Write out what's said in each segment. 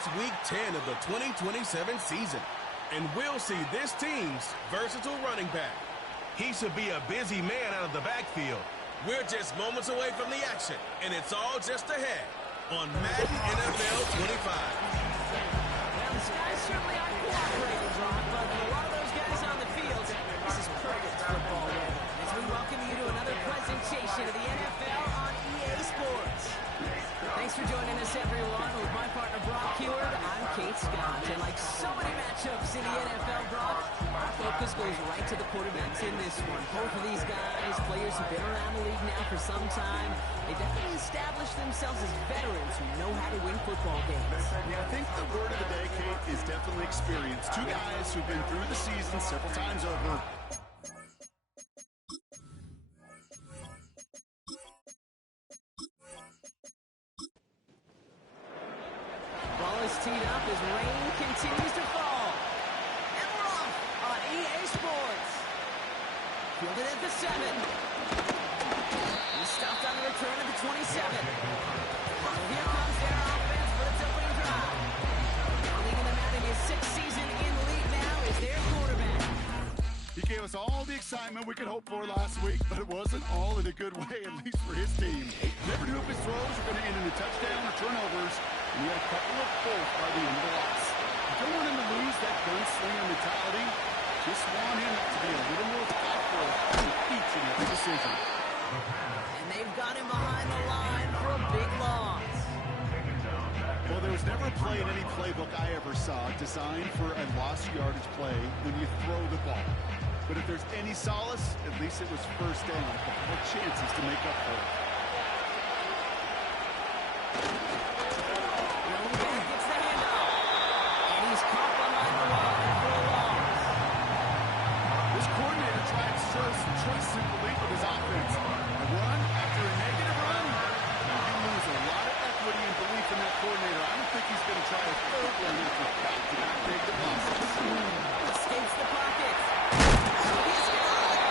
It's Week 10 of the 2027 season, and we'll see this team's versatile running back. He should be a busy man out of the backfield. We're just moments away from the action, and it's all just ahead on Madden NFL 25. Well, the skies certainly aren't cooperating, Ron, but for a lot of those guys on the field, this is perfect football weather. As we welcome you to another presentation of the NFL on EA Sports. Thanks for joining us, everyone. With my partner, Brock Heward, I'm Kate Scott. And like so many matchups in the NFL, Brock, our focus goes right to the quarterbacks in this one. Both of these guys, players who've been around the league now for some time, they definitely established themselves as veterans who know how to win football games. Yeah, I think the word of the day, Kate, is definitely experience. Two guys who've been through the season several times over. Ball is teed up as rain continues to fall. And we're off on EA Sports. Fielded at the 7. He stopped on the return at the 27. Here comes their offense for its opening drive. Leading them out in his 6th season in the league now is their quarterback. He gave us all the excitement we could hope for last week, but it wasn't all in a good way, at least for his team. Never knew if his throws were going to end in a touchdown or turnovers, and he had a couple of both by the end of the loss. You don't want him to lose that gunslinger mentality. Just want him to be a little more thoughtful in each and every decision. And they've got him behind the line for a big loss. Well, there was never a play in any playbook I ever saw designed for a lost yardage play when you throw the ball. But if there's any solace, at least it was first down, but more chances to make up for it. Gets the handoff. And he's caught behind the line for a loss. This coordinator tried to show some trust and belief with his offense. A run after a negative run, you lose a lot of equity and belief in that coordinator. I don't think he's going to try a third run after back-to-back negative losses. Escapes the pocket. He's got it.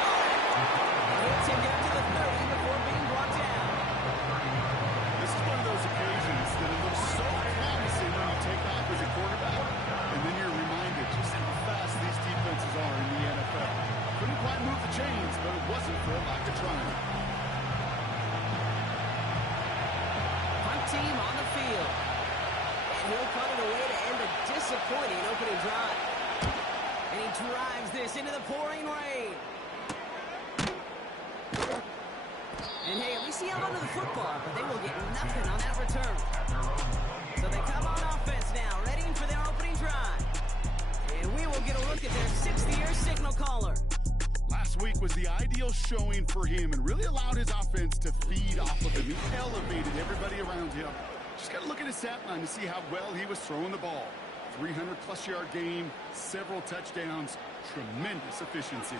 Hits him down to the 30 before being brought down. This is one of those occasions that it looks so promising when you take off as a quarterback, and then you're reminded just how fast these defenses are in the NFL. Couldn't quite move the chains, but it wasn't for a lack of trying. Punt team on the field. And he'll punt it away to end a disappointing opening drive. And he drives this into the pouring rain. And hey, at least he held onto the football, but they will get nothing on that return. So they come on offense now, ready for their opening drive. And we will get a look at their 6th-year signal caller. Last week was the ideal showing for him and really allowed his offense to feed off of him. He elevated everybody around him. Just got to look at his stat line to see how well he was throwing the ball. 300-plus yard game, several touchdowns, tremendous efficiency.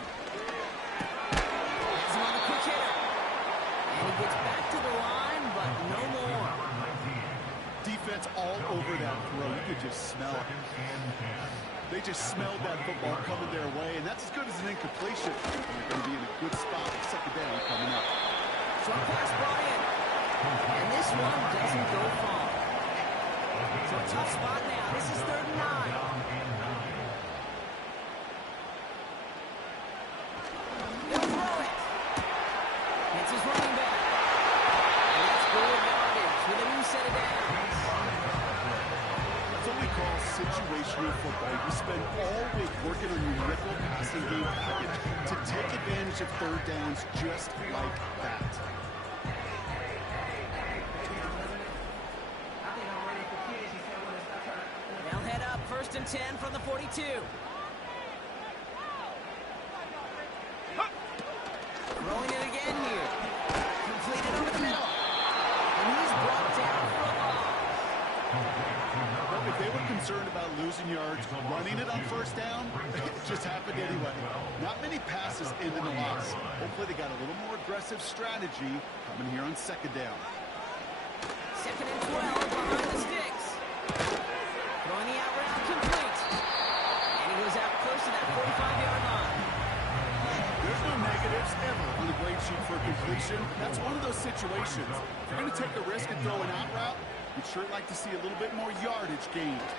Has him on the quick hitter. And he gets back to the line, but no more. Defense all over that throw. You could just smell it. They just smelled that football coming their way, and that's as good as an incompletion. They're going to be in a good spot with 2nd down coming up. Short pass brought in. And this one doesn't go far. So a tough spot now. This is 3rd and 9. They'll throw it. It's his running back. And that's good yardage with a new set of downs. That's what we call situational football. You spend all week working on your nickel passing game package to take advantage of 3rd downs just like that. They'll head up 1st and 10 from the 42. Throwing it again here. Completed over the middle. And he's brought down for a loss. If they were concerned about losing yards, running it on 1st down, it just happened anyway. Not many passes end in a loss. Hopefully they got a little more aggressive strategy coming here on 2nd down. 2nd and 12 behind the sticks. Throwing the out route complete. And he goes out close to that 45-yard line. There's no negatives ever on the grade sheet for a completion. That's one of those situations. If you're going to take a risk and throw an out route, We'd sure like to see a little bit more yardage gained. Can't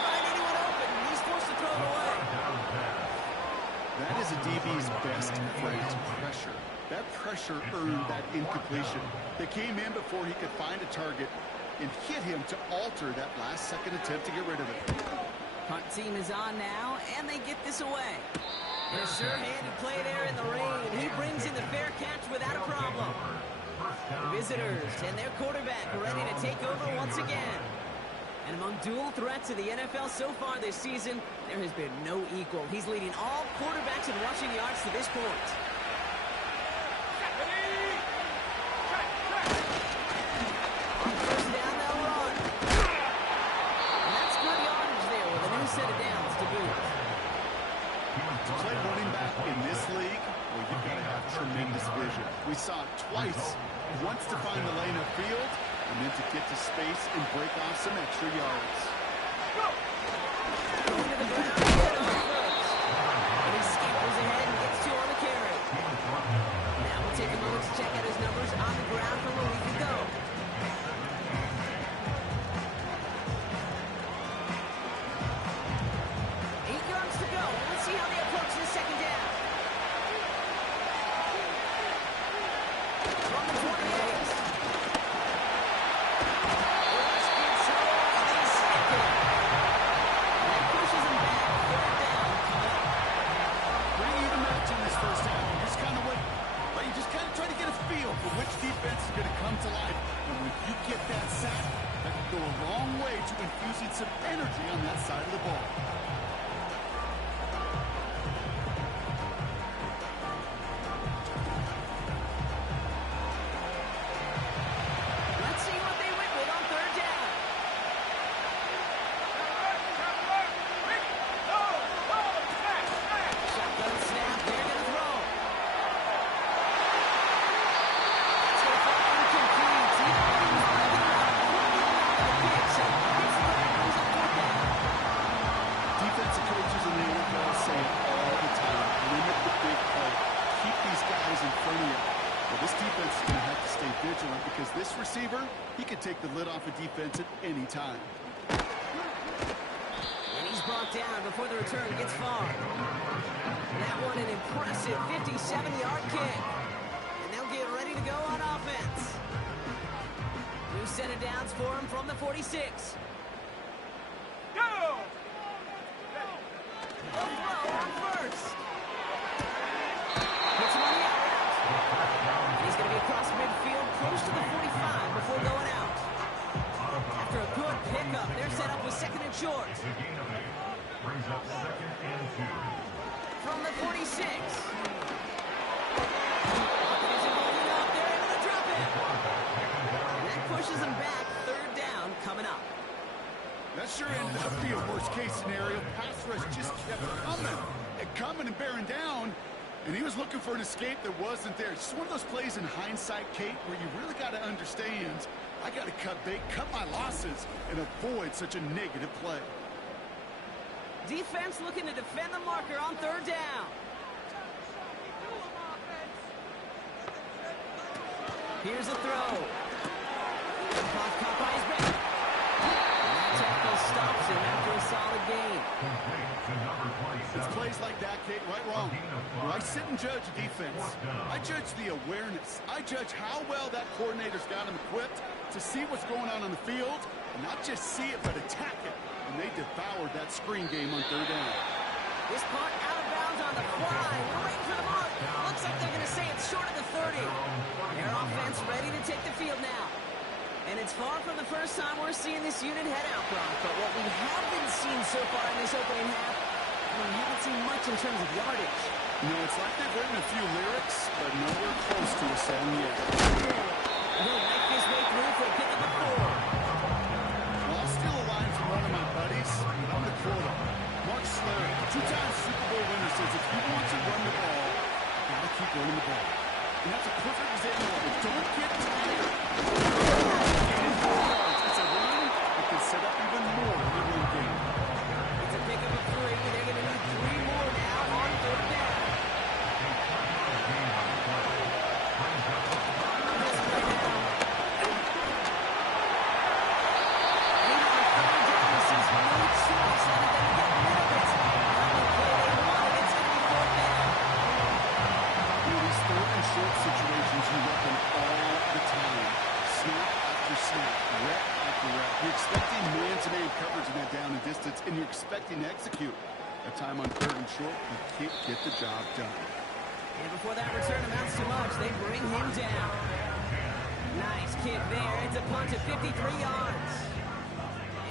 find anyone open. He's forced to throw it away. That is a DB's best friend, pressure. That pressure earned that incompletion. They came in before he could find a target and hit him to alter that last-second attempt to get rid of it. Punt team is on now, and they get this away. And a sure-handed play there in the rain. He brings in the fair catch without a problem. The visitors and their quarterback ready to take over once again. And among dual threats in the NFL so far this season, there has been no equal. He's leading all quarterbacks in rushing yards to this point. On first down, they'll run. And that's good yardage there with a new set of downs to boot. To play running back in this league, well, you've got to have tremendous vision. We saw it twice. Once to find the lane upfield, and then to get to space and break off some extra yards. Going to the ground, head on first. And he scampers ahead and gets two on the carry. Now we'll take a moment to check out his numbers on the ground from a week ago. Let's see how they approach this second down. From the 28. Rush gets home and they snap it. That pushes him back. Third down coming up. Pretty even match in this first half. You just kind of wait. But you just kind of try to get a feel for which defense is going to come to life. And when you get that sack, that can go a long way to infusing some energy on that side of the ball. He can take the lid off a defense at any time. And he's brought down before the return gets far. That one an impressive 57-yard kick. And they'll get ready to go on offense. New set of downs for him from the 46. Go! Throw on first. Hits him on the out route. And he's going to be across midfield, close to the 45 before going out. After a good pickup, they're set up with second and short. Brings up second and 2. From the 46. He's holding up. They're able to drop it. And that pushes them back. Third down coming up. That sure ended up being a worst-case scenario. Pass rush just kept coming and bearing down. And he was looking for an escape that wasn't there. It's just one of those plays in hindsight, Kate, where you really got to understand, I got to cut bait, cut my losses, and avoid such a negative play. Defense looking to defend the marker on third down. Here's a throw. Caught by his back. And that tackle stops him after a solid gain. It's plays like that, Kate, right wrong. When I sit and judge defense, I judge the awareness. I judge how well that coordinator's got him equipped to see what's going on the field, and not just see it, but attack it. And they devoured that screen game on third down. This punt out of bounds on the fly. We're waiting for the mark. Looks like they're going to say it's short of the 30. Their offense ready to take the field now. And it's far from the first time we're seeing this unit head out, Brock. But what we have been seeing so far in this opening half, we haven't seen much in terms of yardage. No, it's like they've written a few lyrics, but nowhere close to a song yet. He'll make his way through for a pick of the 4. Well, I'll steal a line from one of my buddies. I'm the quota. Mark Slater, two-time Super Bowl winner, says if you want to run the ball, you got to keep running the ball. And that's a perfect example of it. Don't get tired. It's a run that can set up even more in the run game. It's a pick of a 3. They're going to need 3 more now on third down. You're expecting man-to-man coverage in that down and distance, and you're expecting to execute. That time on 3rd and short, you can't get the job done. And before that return amounts to much, they bring him down. Nice kick there. It's a punt at 53 yards.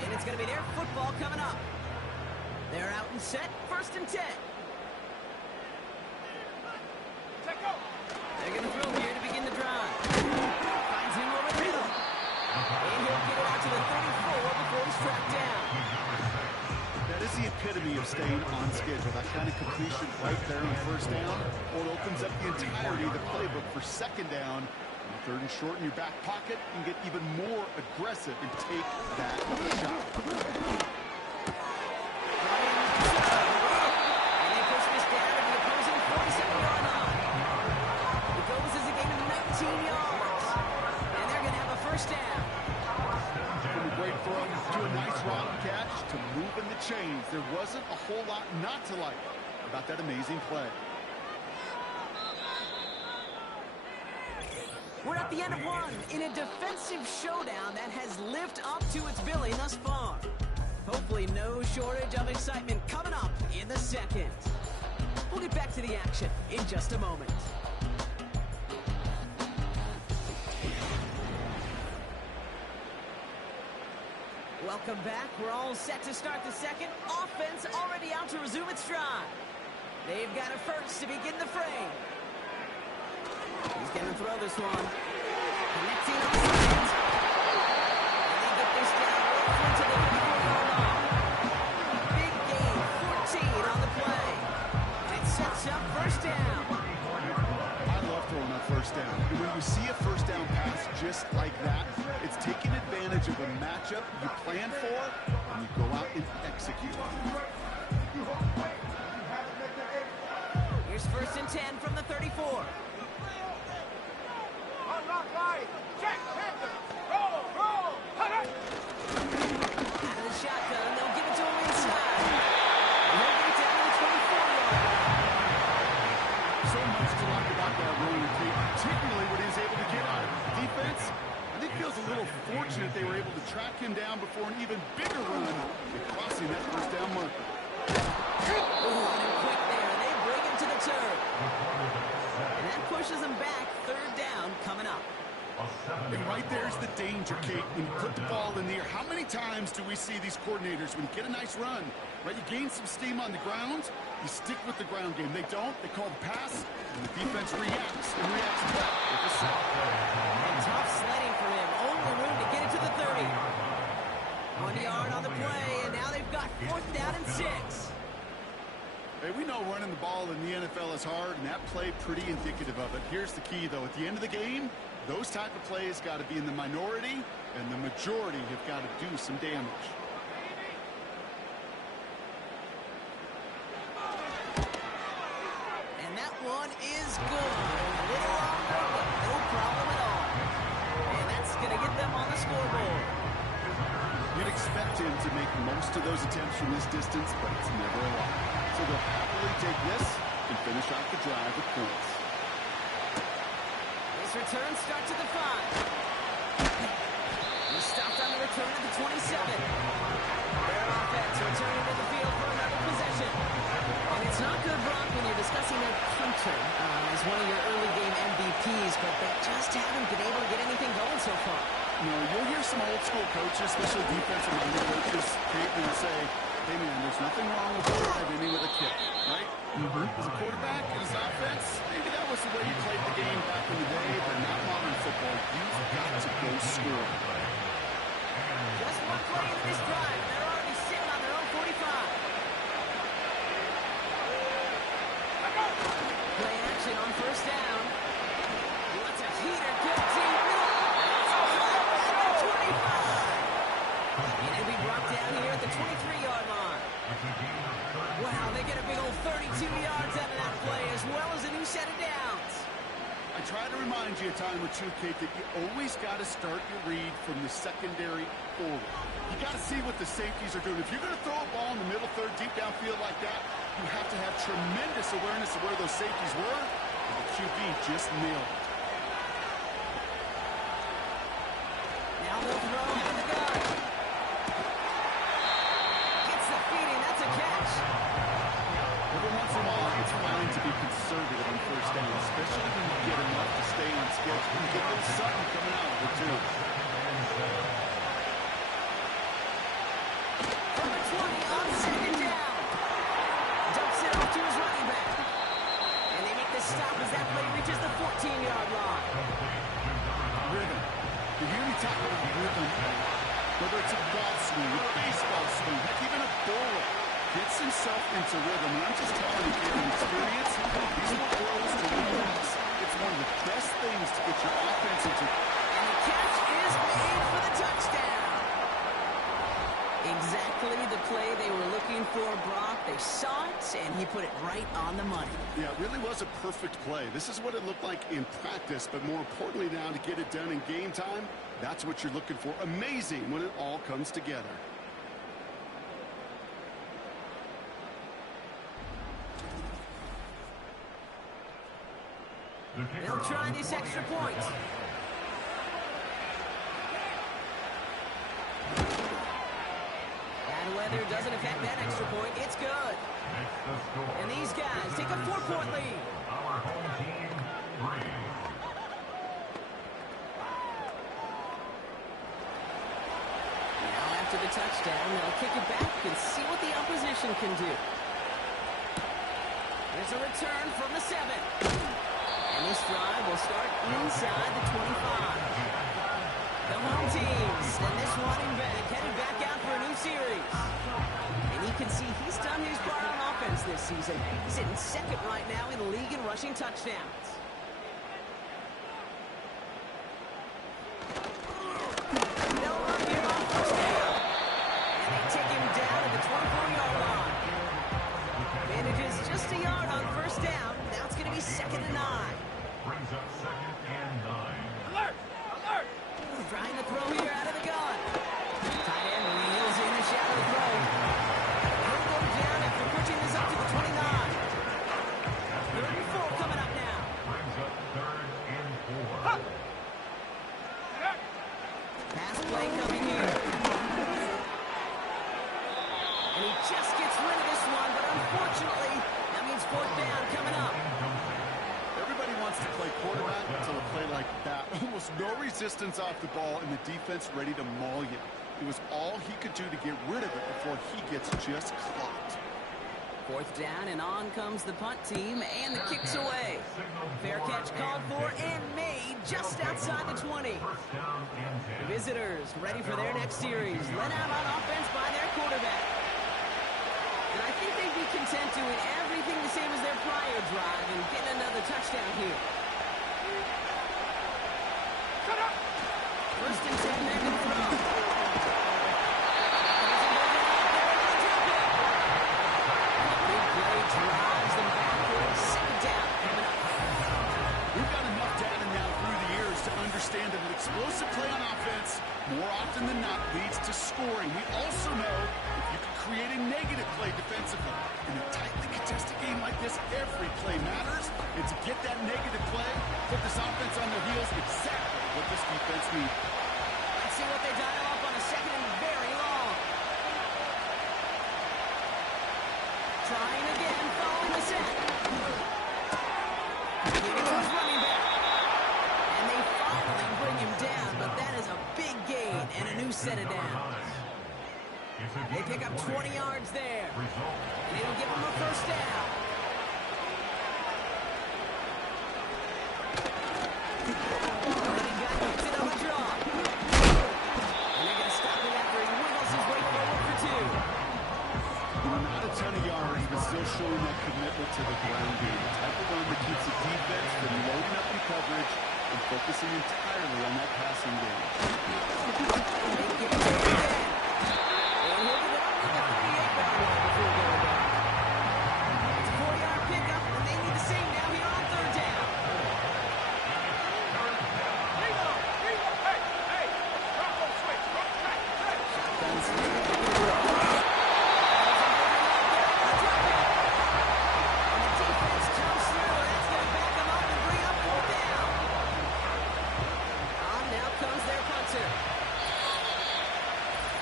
And it's going to be their football coming up. They're out and set, 1st and 10. They're going to throw here to begin the drive. Finds him over the middle. And he'll get it out to the 34 before he's tracked down. That is the epitome of staying on schedule. That kind of completion right there on 1st down. Or it opens up the entirety of the playbook for 2nd down. And 3rd and short in your back pocket, and get even more aggressive and take that shot. And they push this down to the opposing 47-yard line. It goes as a gain of 19 yards. And they're going to have a 1st down. From a great throw to a nice rock catch to moving the chains. There wasn't a whole lot not to like about that amazing play. We're at the end of one in a defensive showdown that has lived up to its billing thus far. Hopefully no shortage of excitement coming up in the 2nd. We'll get back to the action in just a moment. Welcome back. We're all set to start the 2nd. Offense already out to resume its stride. They've got a 1st to begin the frame. He's going to throw this one. Connecting on the 2nd. And they get this down right into the 54-yard line. Big gain, 14 on the play. And it sets up 1st down. I love throwing on 1st down. And when you see a 1st down pass just like that, it's taking advantage of a matchup you plan for, and you go out and execute. Here's 1st and 10 from the 34. Out of the shotgun, they'll give it to him inside. And he'll get it down to the 24-yard line. So much to like about that run, particularly what he was able to get out of it. Defense, I think feels a little fortunate they were able to track him down before an even bigger run and crossing that 1st down marker. Ooh, and quick there. They bring him to the turf. And that pushes him back. 3rd down coming up. And right there's the danger, Kate. When you put the ball in the air, how many times do we see these coordinators, when you get a nice run, right, you gain some steam on the ground, you stick with the ground game. They don't. They call the pass, and the defense reacts back with a sack. And tough sledding for him. Only room to get it to the 30. 1 yard on the play, and now they've got 4th down and 6. Hey, we know running the ball in the NFL is hard, and that play pretty indicative of it. Here's the key, though. At the end of the game, those type of plays got to be in the minority, and the majority have got to do some damage. And that one is good. A little longer, but no problem at all. And that's going to get them on the scoreboard. You'd expect him to make most of those attempts from this distance, but it's never a lot. So they'll happily take this and finish off the drive with points. This return starts at the 5. He stopped on the return at the 27. Their offense returning to the field for another possession. And it's not good, Brock, when you're discussing their punter as one of your early game MVPs, but they just haven't been able to get anything going so far. You know, you'll hear some old school coaches, especially defensive-minded coaches, Kate, and say, hey, man, there's nothing wrong with drive inning with a kick, right? As a quarterback in his offense, maybe that was the way you played the game back in the day, but not modern football. You've got to go score. Just one play in this drive. They're already sitting on their own 45. Play action on 1st down. He lets a heater go deep. It's a flat 25. And he'll be brought down here at the 23-yard line. Wow, they get a big old 32 yards out of that play, as well as a new set of downs. I try to remind you a time or two, Kate, that you always got to start your read from the secondary forward. You got to see what the safeties are doing. If you're going to throw a ball in the middle third, deep downfield like that, you have to have tremendous awareness of where those safeties were, and the QB just nailed it. Now they'll throw out of the gun. You hear me talk about rhythm a lot. Whether it's a golf swing, a baseball swing, heck, even a bowler gets himself into rhythm. And I'm just telling you, given experience, these are throws to relax. It's one of the best things to get your offense into. And the catch is made for the touchdown. Exactly the play they were looking for, Brock. They saw it, and he put it right on the money. Yeah, it really was a perfect play. This is what it looked like in practice, but more importantly now to get it done in game time, that's what you're looking for. Amazing when it all comes together. They'll try this extra point. Bad weather doesn't affect that extra point. It's good. And these guys take a 4-point lead. Our home team, 3. Now after the touchdown, they'll kick it back and see what the opposition can do. There's a return from the 7. And this drive will start inside the 25. The home teams and this running back headed back out for a new series. And you can see he's done his part on offense this season. He's sitting second right now in the league in rushing touchdowns. They'll run here on first down. And they take him down at the 24-yard line. Manages just a yard on first down. Now it's going to be 2nd and 9. Brings up 2nd and 9. Alert! Alert! Trying to throw here out of the gun. Tight end wheels in the shallow throw. He'll go down after pushing this up to the 29. 3rd and 4 coming up now. Brings up 3rd and 4. Pass play coming here. And he just gets rid of this one, but unfortunately, that means 4th down coming up. Everybody wants to play quarterback until a play like that. Almost no resistance off the ball and the defense ready to maul you. It was all he could do to get rid of it before he gets just clocked. 4th down, and on comes the punt team, and the kick's away. Fair catch called for and made just outside the 20. The visitors ready for their next series, led out on offense by their quarterback. And I think they'd be content doing everything the same as their prior drive and getting another touchdown here. 1st and 10, they're going to throw. Big play drives them backwards. 2nd down coming up. We've got enough data now through the years to understand that an explosive play on offense more often than not leads to scoring. We also know if you can create a negative play defensively. In a tightly contested game like this, every play matters. And to get that negative play, put this offense on their heels, exactly what this defense needs. Let's see what they dial up on a 2nd and very long. Trying again, following the set. Giving to his running back. And they finally bring him down, but that is a big gain and a new set of downs. They pick up 20 yards there. And it'll give them a 1st down. Running back gets it on the draw. And they're going to stop him after he wiggles his way forward for 2. Not a ton of yards, but still showing that commitment to the ground game. The type of run that keeps the defense from loading up in coverage and focusing entirely on that passing game. They give it to him again. And he'll get it up to the 38-yard line before going down. It's a 4-yard pickup, and they need the same now here on 3rd down. Shotgun snap. And the defense comes through, and that's going to back them up and bring up 4th down. On now comes their punter.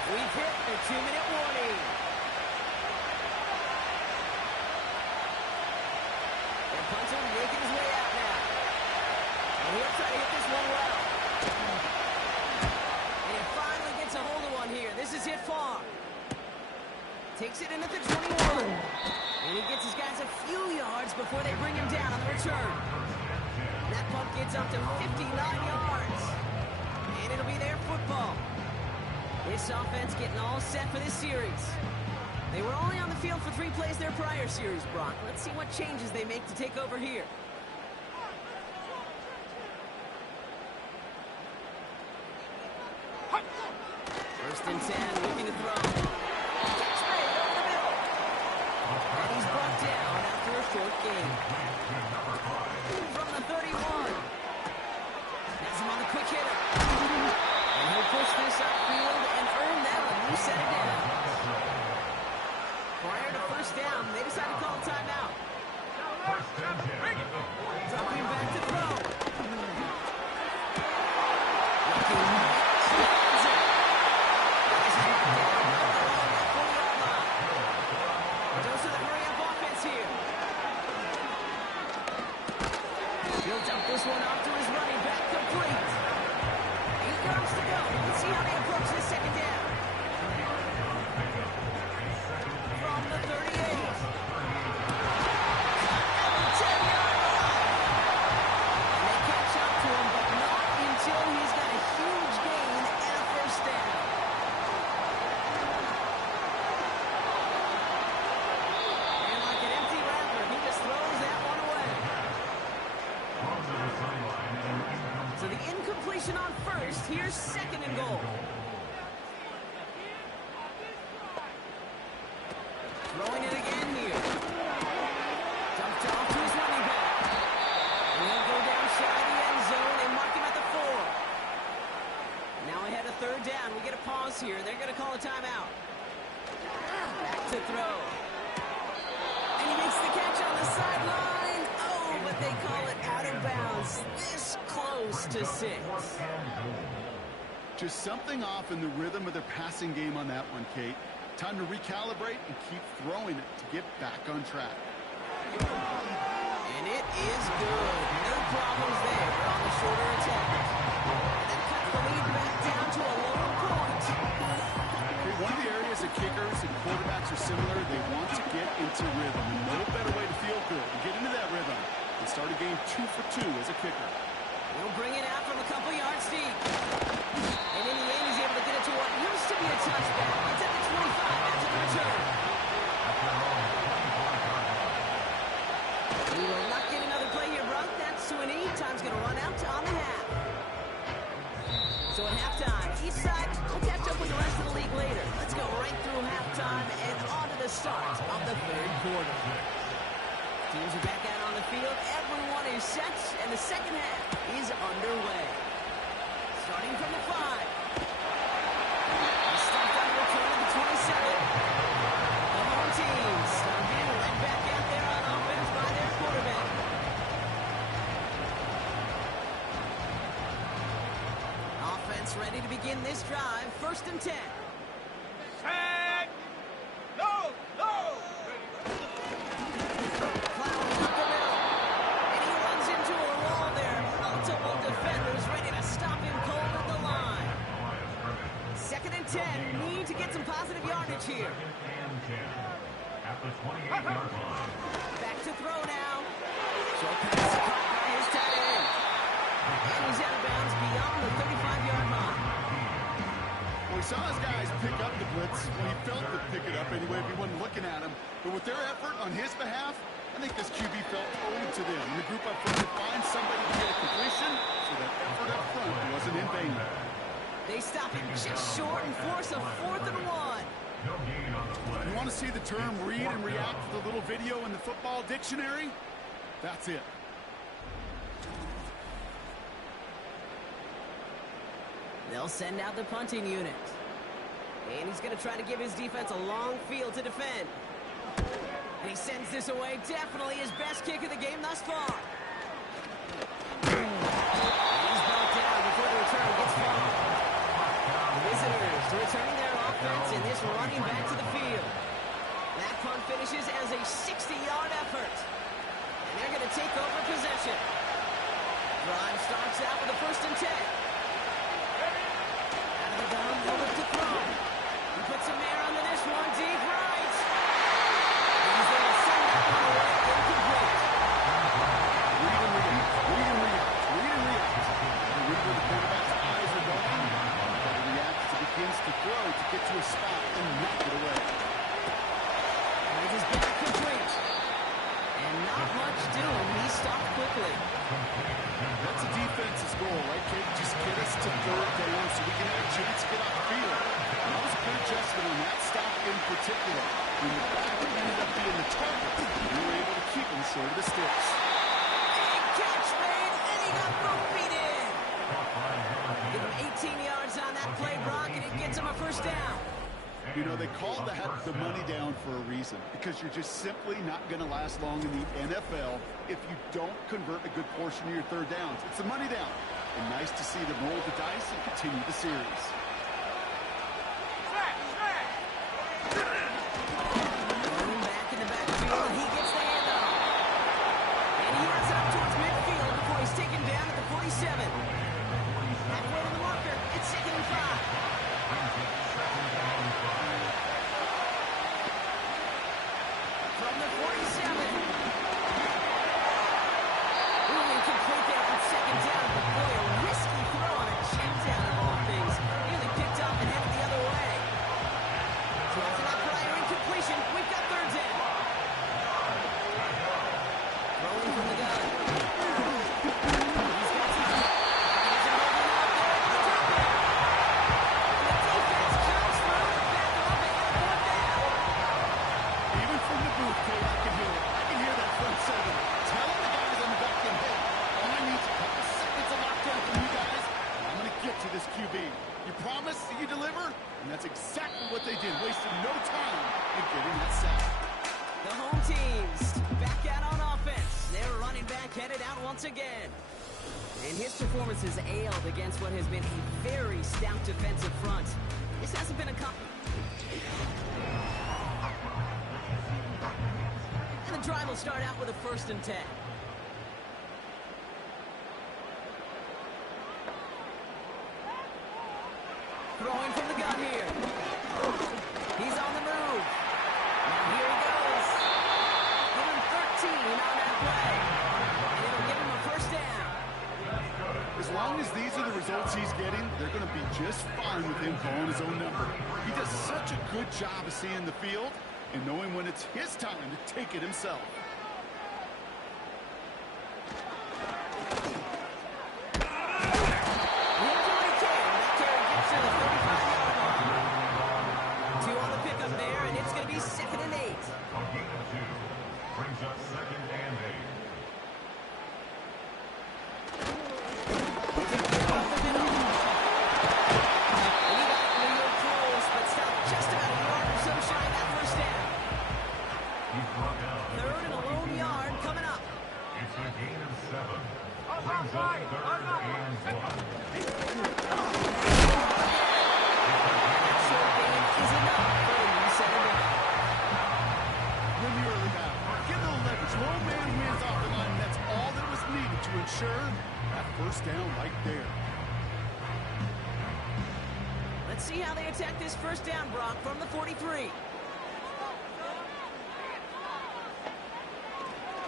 We've hit the 2-minute warning. Their punter making his way out now. And he'll try to hit this one well. And he finally gets a hold of one here. This is hit far. Takes it in at the 21. And he gets his guys a few yards before they bring him down on the return. That punt gets up to 59 yards. And and it'll be their football. This offense getting all set for this series. They were only on the field for 3 plays their prior series, Brock. Let's see what changes they make to take over here. First and 10, looking to throw. Catch made over the middle. And he's brought down after a short gain. From the 31. Has him on the quick hitter. And he'll push this upfield and earn that one. You set it down. Prior to first down, they decided to call a timeout. Dropping back to throw. Looking stands it. This is knocked down on that 40-yard line. Goes to the hurry-up offense here. He'll dump this one off to his running back, complete. 8 yards to go. Let's see how they approach this second down. From the 38. At the 10-yard line. And they catch up to him, but not until he's got a huge gain and a first down. And like an empty wrapper, he just throws that one away. So the incompletion on first. Here's second and goal. Throwing it again here. Dumped off to his running back. And he'll go down shy of the end zone and mark him at the 4. Now ahead of third down. We get a pause here. They're going to call a timeout. Back to throw. And he makes the catch on the sideline. Oh, but they call it out of bounds. This close to 6. Just something off in the rhythm of their passing game on that one, Kate. Time to recalibrate and keep throwing it to get back on track. And it is good. No problems there on the shorter attack. And that cuts the lead back down to a lower point. Okay, one of the areas that kickers and quarterbacks are similar, they want to get into rhythm. And no better way to feel good and get into that rhythm and start a game 2 for 2 as a kicker. He'll bring it out from a couple yards deep. And in the end, he's able to get it to what used to be a touchback. It's at the 25 after the return. We will not get another play here, Brock. That's to an E. Time's going to run out on the half. So at halftime, each side will catch up with the rest of the league later. Let's go right through halftime and on to the start of the third quarter. Teams are back out on the field. Everyone is set, and the second half is underway. Starting from the 5. He stopped on the return of the 27. The home team starting right back out there on offense by their quarterback. Offense ready to begin this drive. First and 10. Plowing up the middle. And he runs into a wall there. Multiple defenders ready to stop him cold at the line. Second and 10. Need to get some positive yardage here. At the 28-yard line. Back to throw now. Short pass caught by his tight end. And he's out of bounds beyond the 35-yard line. Well, we saw his guys pick up the blitz. Well, he felt to pick it up anyway if he wasn't looking at him. But with their effort on his behalf, I think this QB felt owed to them. And the group up front to find somebody to get a completion, so that effort up front wasn't in vain. They stop him just short and force a 4th and 1. No gain on the play. You want to see the term read and react to the little video in the football dictionary? That's it. They'll send out the punting unit. And he's going to try to give his defense a long field to defend. And he sends this away. Definitely his best kick of the game thus far. He's brought down before the return gets far. Visitors returning their offense in this running back to the field. That punt finishes as a 60-yard effort. And they're going to take over possession. Drive starts out with a first and 10. Out of the gun, they'll look to throw. He puts some air under this one, deep right. He's going to send that one away incomplete. Read and react. Read and react. Read and react. You read where the quarterback's eyes are going. to throw to get to a spot and knock it away. With his back complete. And not much doing. He stopped quickly. That's a defense's goal, right, kid? Just get us to third down so we can have a chance to get off the field. And that was a good adjustment on that stop in particular. When the back ended up being the target, we were able to keep him short of the sticks. Big catch made, and he got both feet in. Give him 18 yards on that play, Brock, and it gets him a first down. You know, they call that the money down for a reason, because you're just simply not going to last long in the NFL if you don't convert a good portion of your third downs. It's the money down. And nice to see them roll the dice and continue the series. Running back in the backfield, and he gets the handoff. And he has it up towards midfield before he's taken down at the 47. Halfway to the marker, it's 2nd and 5. From the 47. Ooh, incomplete there on 2nd down, but boy, a risky throw on a check down of all things. Nearly picked up and headed the other way. So after that prior incompletion, we've got 3rd down. Rolling from the gun. He's got some. He's holding out there. He'll drop it. And the defense comes through to back him up and get a 4th down. Even from the booth, Cole, I can hear it. I can hear that front seven telling the guys on the back end, hey, all I need is a couple seconds of lockdown from you guys, and I'm going to get to this QB. You promise that you deliver? And that's exactly what they did, wasting no time in getting that sack. The home teams back out on offense. Their running back headed out once again. And his performance has ailed against what has been a very stout defensive front. This hasn't been a And the drive will start out with a 1st and 10. Throwing from the gun here. He's on the move. Now here he goes. Give him 13 on that play. And it'll give him a 1st down. As long as these are the results he's getting, they're going to be just fine with him calling his own number. He does such a good job of seeing the field and knowing when it's his time to take it himself. He'll do what he can. That carry gets to the 35-yard line. 2 on the pickup there, and it's going to be 2nd and 8. A gain of 2 brings up 2nd and 8. Down right there. Let's see how they attack this 1st down, Brock, from the 43.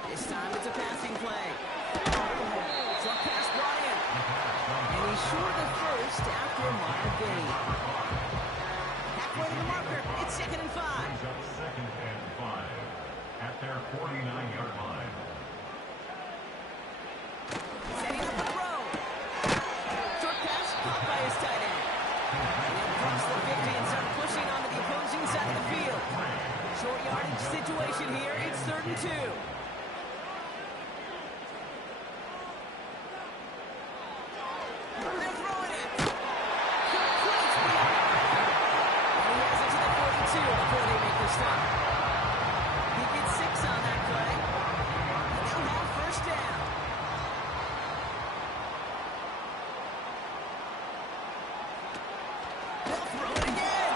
This time it's a passing play. Slug pass brought in. And he's short of 1st after a minor gain. Halfway to the marker, it's 2nd and 5. Brings up 2nd and 5 at their 49-yard line. Setting up the throw. Short pass caught by his tight end. And he'll cross the 50 and start pushing onto the opposing side of the field. Short yardage situation here. It's 3rd and 2. They're throwing it. Complete beyond. And he has it to the 42 before they make their stop. He gets 6 on that play. And they'll have 1st down. They'll throw it again.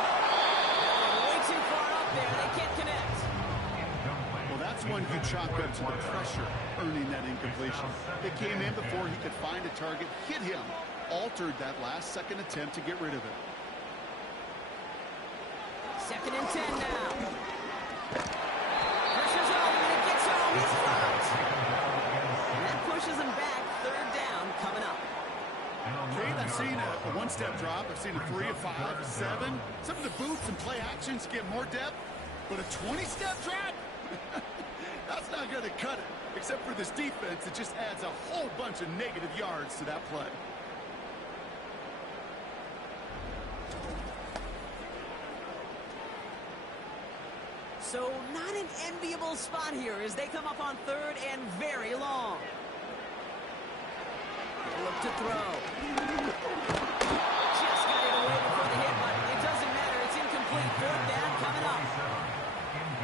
Way too far up there. They can't connect. Well, that's one good chalk up to the pressure, earning that incompletion. It came in before he could find a target, hit him, altered that last-second attempt to get rid of it. 2nd and 10 now. Pressure's on, and it gets home. He's dropped. And that pushes him back. 3rd down coming up. Okay, that's seen a one-step drop. I've seen a 3, a 5, a 7. Some of the boots and play actions get more depth, but a 20-step drop? That's not going to cut it. Except for this defense, it just adds a whole bunch of negative yards to that play. So not an enviable spot here as they come up on third and very long. Look to throw. Just got it away before the hit, but it doesn't matter. It's incomplete. Fourth down coming up.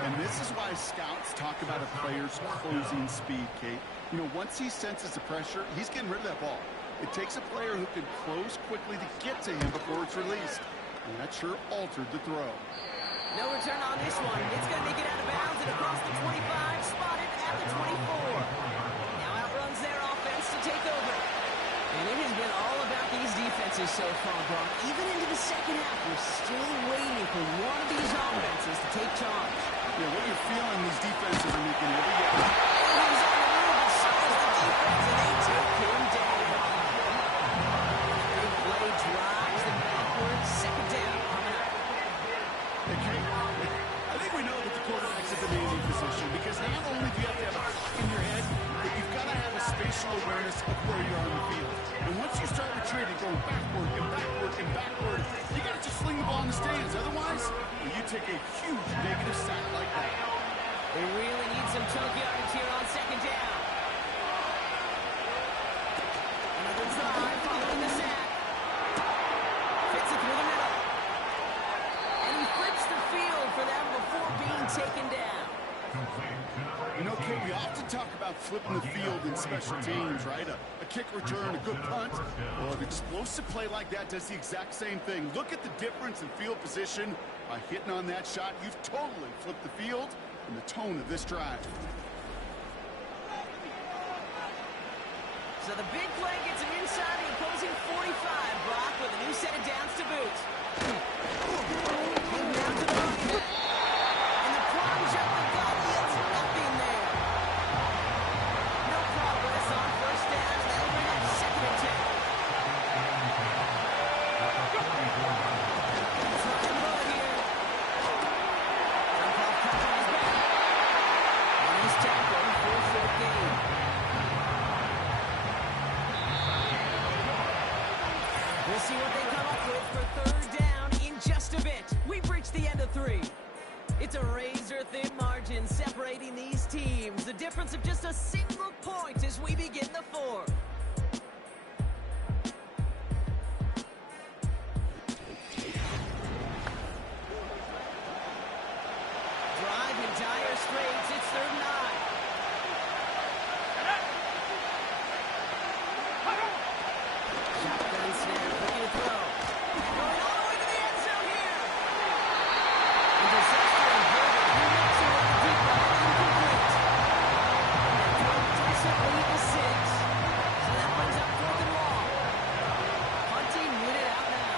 And this is why scouts talk about a player's closing speed, Kate. You know, once he senses the pressure, he's getting rid of that ball. It takes a player who can close quickly to get to him before it's released. And that sure altered the throw. No return on this one. It's going to make it out of bounds and across the 25, spotted at the 24. Now outruns their offense to take over. And it has been all about these defenses so far, Brock. Even into the second half, we're still waiting for one of these offenses to take charge. Yeah, what you're feeling these defenses are making every year. And he's on the move, and so is the defense, and they take him down. Big play drives them backwards. Second down coming up. Okay, I think we know that the quarterback's a demanding position because not only do you have to have a clock in your head, but you've got to have a spatial awareness of where you are on the field. And once you start retreating, going backward and backward and backward, you got to just sling the ball in the stands. Otherwise, you take a huge negative sack like that. They really need some choke yardage here on second down. Another drive following the sack. Fits it through the middle. And he flips the field for them before being taken down. You know, Kate, we often talk about flipping the field in special teams, right? A kick return, a good punt. Well, an explosive play like that does the exact same thing. Look at the difference in field position. By hitting on that shot, you've totally flipped the field and the tone of this drive. So the big play gets him inside the opposing 45, Brock, with a new set of downs to boot. Came down to the run. And the plunge up the gut yields nothing there. No progress on first down, and they'll bring up second and 10. Try and run here. Dump off covering his back. And he's tackled for a short gain. We'll see what they come up with for third down in just a bit. We've reached the end of 3. It's a razor-thin margin separating these teams. The difference of just a single point as we begin the 4th. Driving dire straits. It's third and 9. Shotgun snap, looking to throw. Going all the way to the end zone here. Interception averted. He makes it with the deep ball, incomplete. And throw takes it lead to 6. So that brings up fourth and long. Punting unit out now.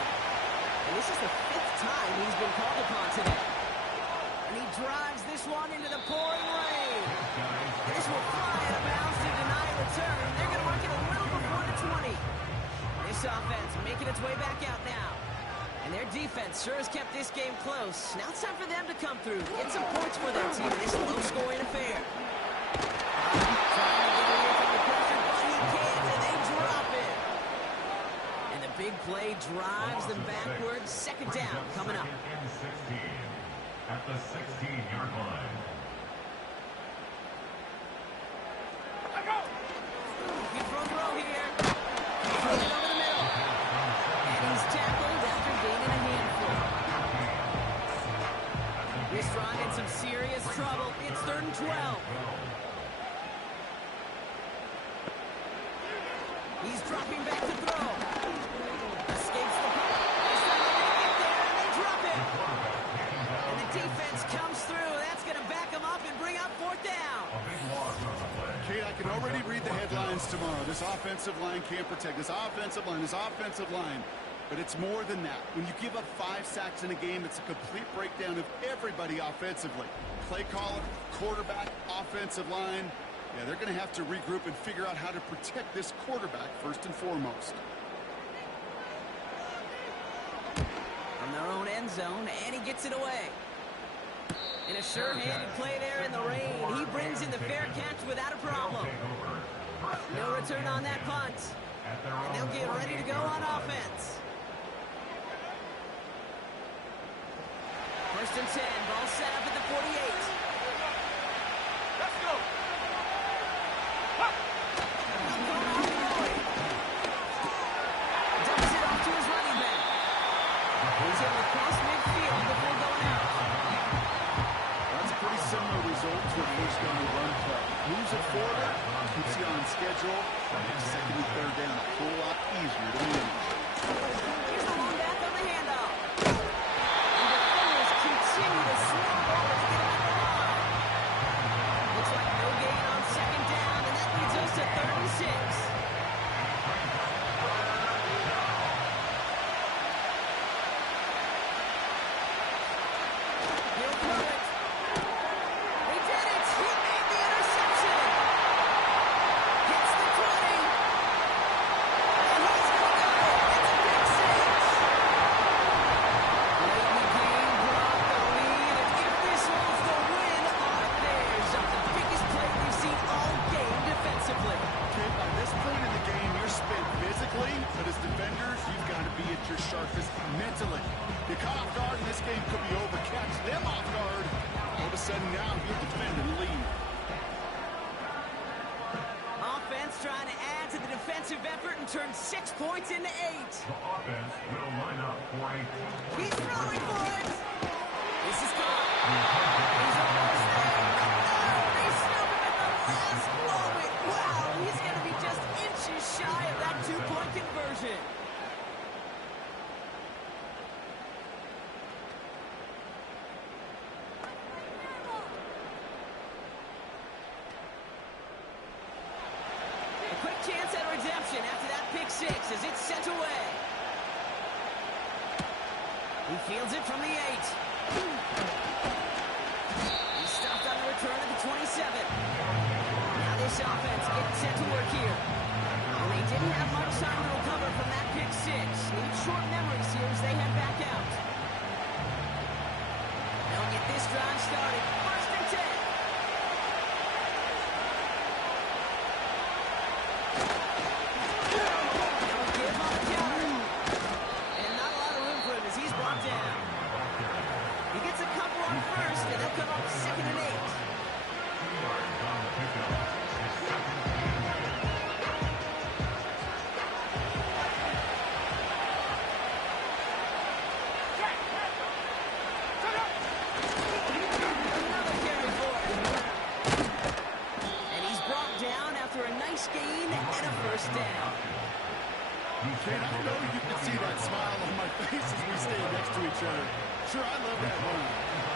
And this is the 5th time he's been called upon today. And he drives this one into the pouring rain. And this will fly out of bounds to deny a return. They're going to mark it a little before the 20. This offense making its way back out now. And their defense sure has kept this game close. Now it's time for them to come through. Get some points for their team in this low-scoring affair. Trying to get away from the pressure, but he can't, and they drop it. And the big play drives them backwards. Second down coming up. At the 16-yard line. Good front row here. Put it over the middle. And he's tackled after gaining a handful. This run in some serious trouble. It's third and 12. He's dropping back to throw. Escapes the punt. It's not going to get there, and they drop it. And the defense comes through. That's going to back them up and bring up fourth down. Kate, I can already read the headlines tomorrow. This offensive line can't protect. This offensive line. But it's more than that. When you give up 5 sacks in a game, it's a complete breakdown of everybody offensively. Play caller, quarterback, offensive line. Yeah, they're going to have to regroup and figure out how to protect this quarterback first and foremost. from their own end zone, and he gets it away. And a sure-handed play there in the rain. He brings in the fair catch without a problem. No return on that punt. And they'll get ready to go on offense. First and 10, ball set up at the 48. Let's go. Dumps it off to his running back. He's able to cross midfield before going out. That's a pretty similar result to a first down and run play. Moves it forward, keeps you on schedule, and makes second and third down a whole lot easier to manage. Here's the long back on the handoff. And defenders continue to swarm over to get him at the line. Looks like no gain on second down, and that leads us to 3rd and 6. He'll throw it. He did it. He made the interception. Hits the 20. And he's going to go. It's a big 6. Late in the game, brought the lead. And if this holds, the win are theirs. Of the biggest play we've seen all game defensively. Okay, by this point in the game, you're spent physically, but as defenders, you've got to be at your sharpest mentally. You caught off guard, and this game could be over. Catch them off guard. All of a sudden, now you're defending the lead. Offense trying to add to the defensive effort and turn 6 points into 8. The offense will line up for a He's throwing for it. This is caught. He's almost there. No, they snub him at the last moment. Wow, he's going to be just inches shy of that 2-point conversion. A quick chance at redemption after that pick 6 as it's sent away. He fields it from the 8. He's stopped on the return at the 27. Now this offense getting set to work here. And they didn't have much time to recover from that pick 6. Need short memories here as they head back out. They'll get this drive started. First and 10. They'll give on the counter. And not a lot of room for him as he's brought down. He gets a couple on first, and they'll come up 2nd and 8. Another carry for him. And he's brought down after a nice gain and a first down. And I know you can see that smile on my face as we stand next to each other. Sure, I love that run.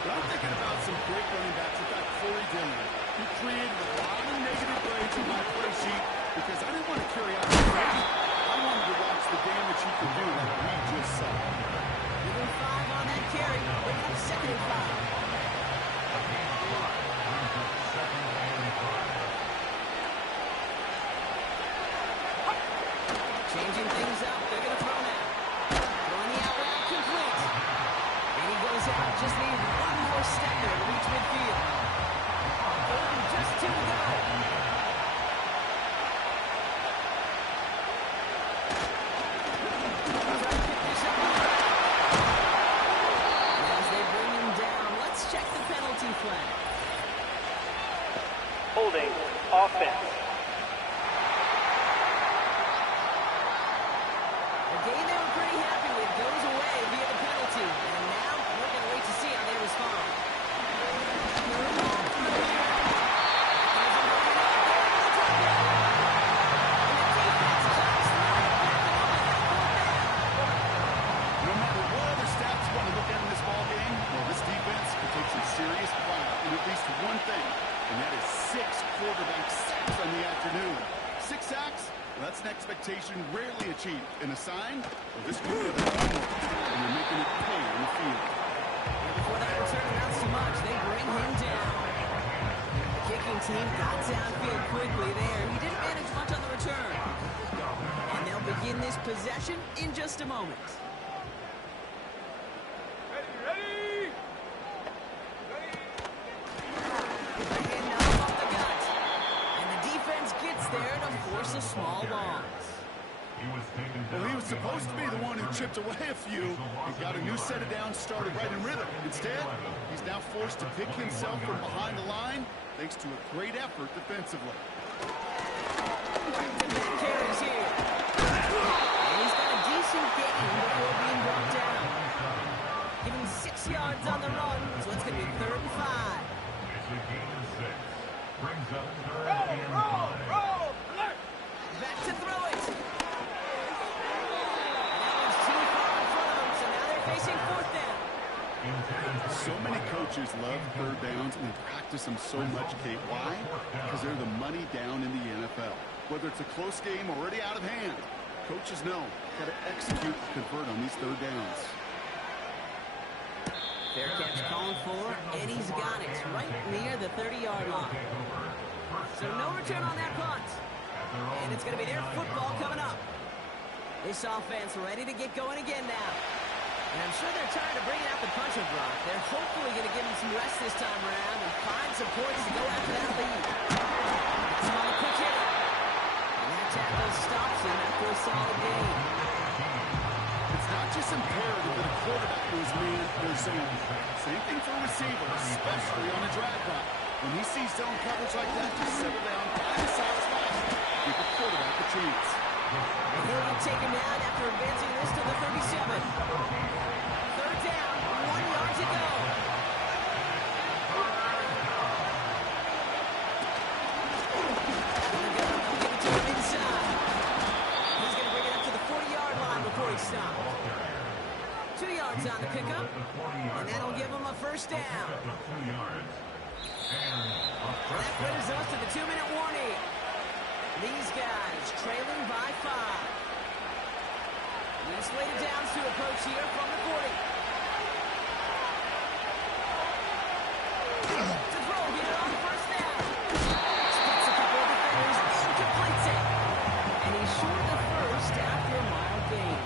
But I'm thinking about some great running backs like that Corey Dillon. He created a lot of negative grades on my play sheet because I didn't want to carry out the game. I wanted to watch the damage he could do like we just saw. Give him 5 on that carry. Bring up 2nd and 5. Changing things up. They're going to throw now. Throwing the out route complete. And he goes out. Just needs one more step there to reach midfield. 3rd and just 2 to go. Try to pick this up. And as they bring him down, let's check the penalty flag. Holding offense. A game they were pretty happy with goes away via the penalty. And now we're going to wait to see how they respond. No matter what other stats you want to look at in this ball game, well, this defense could take some serious pride in at least one thing, and that is 6 quarterback sacks on the afternoon. 6 sacks? Well, that's an expectation rarely achieved. And a sign? Well, this group is and they're making it pay on the field. And before that return amounts to much, they bring him down. The kicking team got downfield quickly there. He didn't manage much on the return. And they'll begin this possession in just a moment. supposed to be the one who chipped away a few and got a new set of downs started right in rhythm. Instead, he's now forced to pick himself from behind the line thanks to a great effort defensively. Back-to-back carries here. And he's got a decent gain before being brought down. Give him 6 yards on the run, so it's going to be 3rd and 5. It's a gain of 6. Brings up 3rd and 5. Back to throw it. And that one's too far in front of him, so now they're facing 4th down. So many coaches love third downs and they practice them so much, Kate. Why? Because they're the money down in the NFL. Whether it's a close game already out of hand, coaches know got to execute and convert on these third downs. Fair catch called for, and he's got it right near the 30-yard line. So no return on that punt. And it's going to be their football coming up. This offense ready to get going again now. And I'm sure they're tired of bringing out the puncher block. They're hopefully going to give him some rest this time around and find some points to go after that lead. It's on the quick hit. And that tackle stops him after a solid gain. It's not just imperative that a quarterback knows man or zone. Same thing for a receiver, especially on a drag route. When he sees zone coverage like that, just settle down, find a soft spot, give the quarterback a chance. And he'll be taken down after advancing this to the 37. 3rd down, 1 yard to go. They'll give it to him inside. He's going to bring it up to the 40-yard line before he stops. 2 yards on the pickup, and that'll give him a 1st down. And that brings us to the 2-minute warning. These guys trailing by 5. Slated downs to approach here from the 40. To throw here on 1st down. Splits a couple of defenders and completes it. And he's short of the 1st after a mild gain.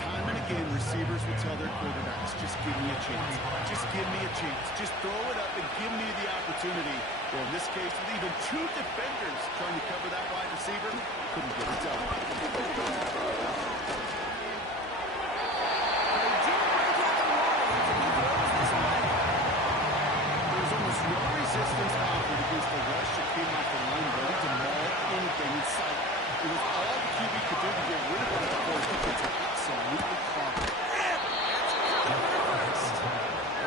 Time and again, receivers will tell their quarterbacks, just give me a chance. Just give me a chance. Just throw it up and give me the opportunity. Well, in this case, with even 2 defenders trying to cover that wide receiver, couldn't get it done. There's almost no resistance offered against the rush that came off the line ready to maul anything in sight. It was all the QB could do to get rid of it before he gets absolutely clobbered.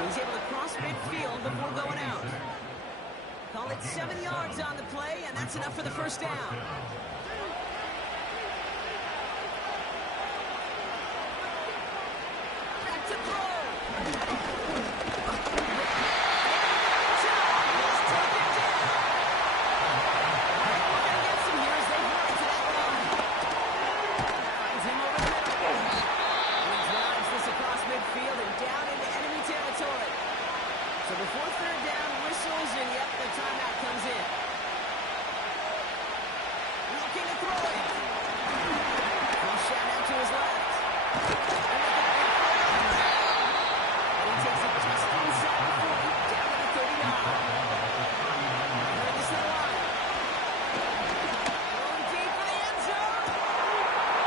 He's able to cross midfield before going out. Call it 7 yards on the play, and that's enough for the 1st down. Back to throw. Before 3rd down, whistles, and yep, the timeout comes in. Looking to throw it. One shot out to his left. And he takes it just inside the 40, down to the 39. This is the line. Going deep for the end zone.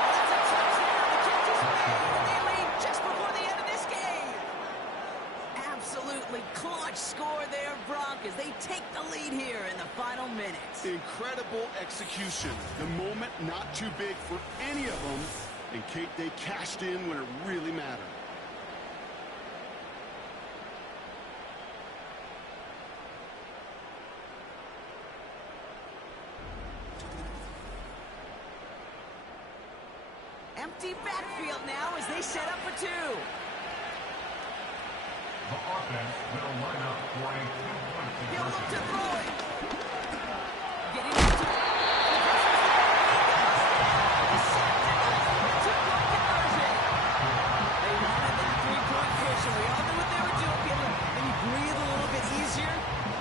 That's a touchdown. The catch is made, and they lead just before the end of this game. Absolutely clutch score there, Brock, as they take the lead here in the final minutes. Incredible execution. The moment not too big for any of them. And, Kate, they cashed in when it really mattered. Empty backfield now as they set up for 2. The offense will line up for a 2-point He'll look to throw it. Getting it to two-point conversion. They wanted that 3-point cushion. We all knew what they were doing. Maybe breathe a little bit easier.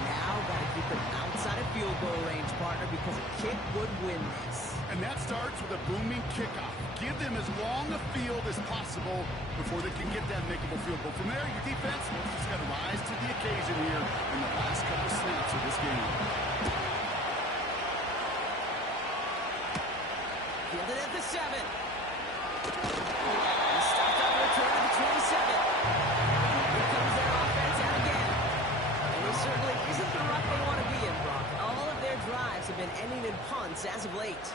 Now got to keep them outside of field goal range, partner, because a kick would win this. And that starts with a booming kickoff. Give them as long a field as possible before they can get that makeable field goal. From there, your defense just got to rise to the occasion here in the last couple snaps of this game. Fielded at the 7. He's stopped on the return to the 27. Here comes their offense out again. And this certainly isn't the rut they want to be in, Brock. All of their drives have been ending in punts as of late.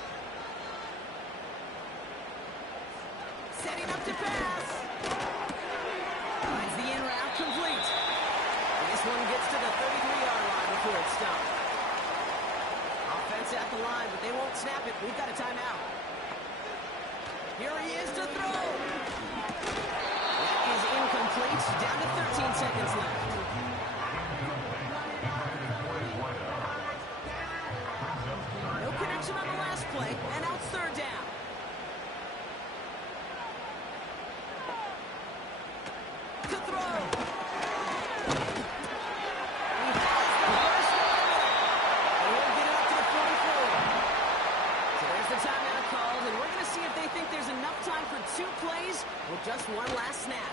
Setting up to pass. Finds the in route complete. And this one gets to the 33-yard line before it's stopped. Offense at the line, but they won't snap it. We've got a timeout. Here he is to throw. That is incomplete. Down to 13 seconds left. No connection on the last play, and out third down. To throw. He has the first down. And we'll get it up to the 44. So there's the timeout called, and we're going to see if they think there's enough time for 2 plays or just one last snap.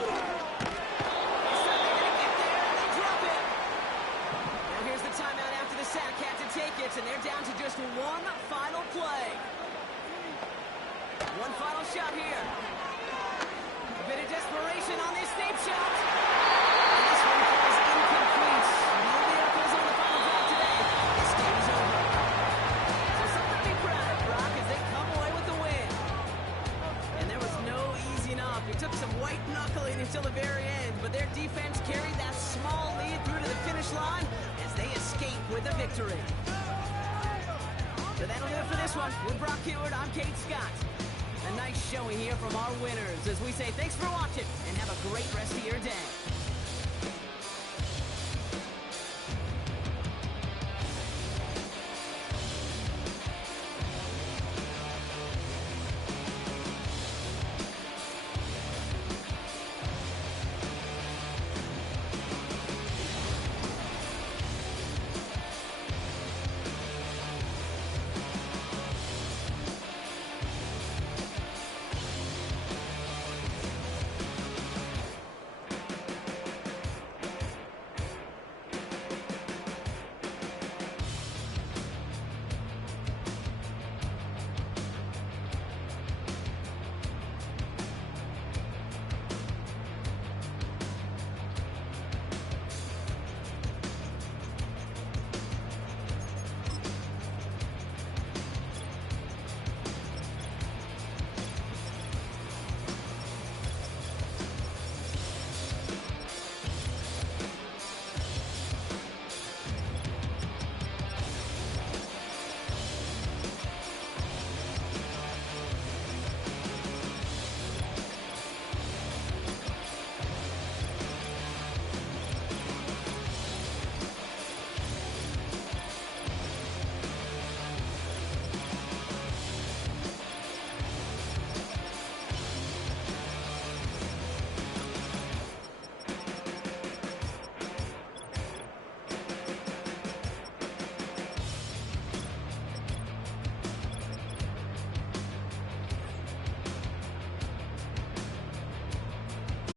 This time they're going to get there, and they drop it. Now here's the timeout after the sack. Had to take it, and they're down to just one final play. One final shot here. A bit of desperation on this deep shot. And this one falls incomplete. No miracles on the final drive today. This game is over. So something to be proud of, Brock, as they come away with the win. And there was no easing up. It took some white knuckling until the very end, but their defense carried that small lead through to the finish line as they escape with a victory. So that'll do it for this one. With Brock Hewitt, I'm Kate Scott. A nice showing here from our winners as we say thanks for watching and have a great rest of your day.